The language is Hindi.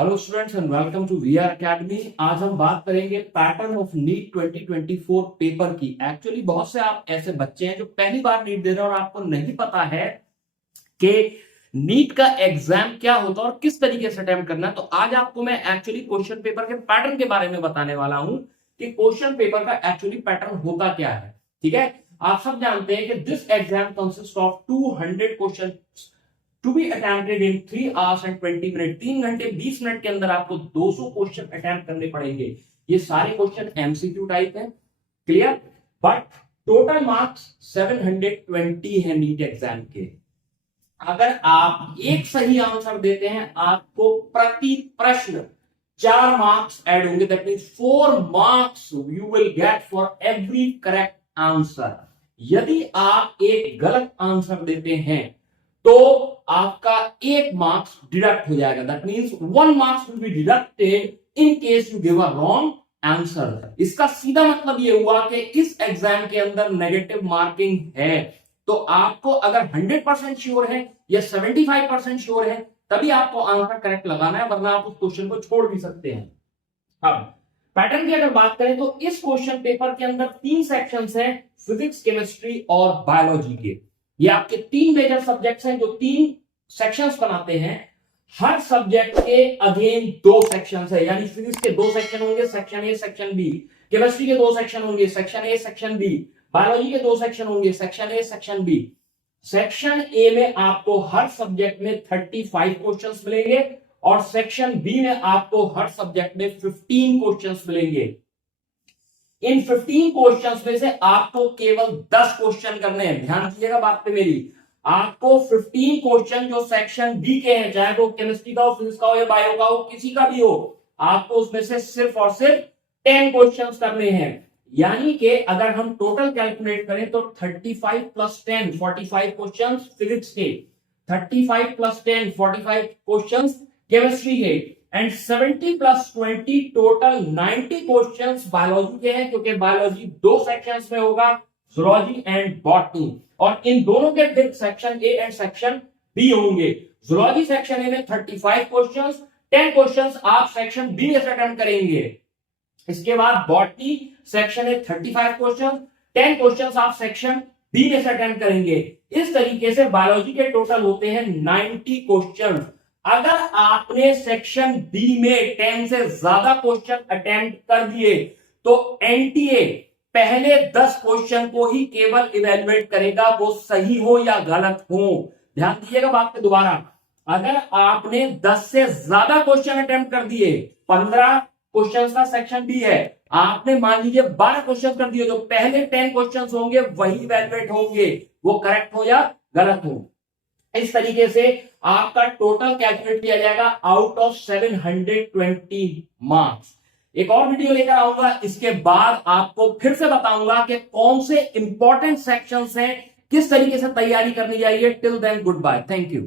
Hello students and welcome to VR academy. आज हम बात करेंगे पैटर्न ऑफ नीट 2024 पेपर की। एक्चुअली बहुत से आप ऐसे बच्चे हैं जो पहली बार नीट दे रहे हैं और आपको नहीं पता है कि नीट का एग्जाम क्या होता है और किस तरीके से अटेम्प्ट करना है। तो आज आपको मैं एक्चुअली क्वेश्चन पेपर के पैटर्न के बारे में बताने वाला हूं कि क्वेश्चन पेपर का एक्चुअली पैटर्न होता क्या है। ठीक है, आप सब जानते हैं कि this exam consist of 200 question to be attempted in 3 hours and 20 minutes। 3 घंटे 20 मिनट के अंदर आपको 200 क्वेश्चन अटेम्प्ट करने पड़ेंगे। ये सारे क्वेश्चन एमसीक्यू टाइप है, क्लियर। बट टोटल मार्क्स 720 है नीट एग्जाम के। अगर आप एक सही आंसर देते हैं आपको प्रति प्रश्न 4 मार्क्स ऐड होंगे। That means 4 marks you will get for every correct answer. यदि आप एक गलत आंसर देते हैं तो आपका 1 मार्क्स डिडक्ट हो जाएगा। That means 1 marks will be deducted in case you give a wrong answer. इसका सीधा मतलब ये हुआ कि इस एग्जाम के अंदर नेगेटिव मार्किंग है। तो आपको अगर 100% श्योर है या 75% श्योर है तभी आपको आंसर करेक्ट लगाना है, वरना आप उस क्वेश्चन को छोड़ भी सकते हैं। अब पैटर्न की अगर बात करें तो इस क्वेश्चन पेपर के अंदर 3 सेक्शंस हैं, फिजिक्स, केमिस्ट्री और बायोलॉजी के। ये आपके 3 मेजर सब्जेक्ट्स हैं जो 3 सेक्शंस बनाते हैं। हर सब्जेक्ट के अगेन 2 सेक्शंस है, यानी फिजिक्स के 2 सेक्शन होंगे, section A section B. Chemistry के 2 सेक्शन होंगे, section A section B. Biology के 2 सेक्शन होंगे, section A section B. Section A में आपको हर सब्जेक्ट में 35 क्वेश्चंस मिलेंगे और सेक्शन बी में आपको हर सब्जेक्ट में 15 क्वेश्चंस मिलेंगे। इन 15 क्वेश्चंस में से आपको केवल 10 क्वेश्चन करने हैं। ध्यान दीजिएगा बात पे मेरी। आपको 15 क्वेश्चन जो सेक्शन बी के हैं, चाहे वो केमिस्ट्री का हो, फिजिक्स का हो या बायो का हो, किसी का भी हो, आपको उसमें से सिर्फ और सिर्फ 10 क्वेश्चंस करने हैं। यानी कि अगर हम टोटल कैलकुलेट करें तो 35 प्लस 10 45 क्वेश्चंस फिजिक्स के, 35 प्लस 10 45 क्वेश्चंस केमिस्ट्री के, and 70 plus 20 total 90 questions biology के हैं, क्योंकि बायोलॉजी 2 सेक्शंस में होगा, जूलॉजी एंड बॉटनी। और इन दोनों के फिर section A and section B होंगे। जूलॉजी सेक्शन ए में 35 क्वेश्चंस, 10 क्वेश्चंस आप सेक्शन बी में अटेम्प्ट करेंगे। इसके बाद botany section A 35 question, 10 questions आप सेक्शन बी में अटेम्प्ट करेंगे। इस तरीके से बायोलॉजी के टोटल होते हैं 90 क्वेश्चन। अगर आपने सेक्शन बी में 10 से ज्यादा क्वेश्चन अटेम्प्ट कर दिए तो एनटीए पहले 10 क्वेश्चन को ही केवल इवेल्युएट करेगा, वो सही हो या गलत हो। ध्यान दीजिएगा बात पे दोबारा। अगर आपने 10 से ज्यादा क्वेश्चन अटेम्प्ट कर दिए, 15 क्वेश्चन का सेक्शन बी है, आपने मान लीजिए 12 क्वेश्चन कर दिए, तो पहले 10 क्वेश्चन होंगे वही इवेल्युएट होंगे, वो करेक्ट हो या गलत हो। इस तरीके से आपका टोटल कैलकुलेट किया जाएगा आउट ऑफ 720 मार्क्स। एक और वीडियो लेकर आऊंगा, इसके बाद आपको फिर से बताऊंगा कि कौन से इंपॉर्टेंट सेक्शंस हैं, किस तरीके से तैयारी करनी चाहिए। Till then goodbye, thank you.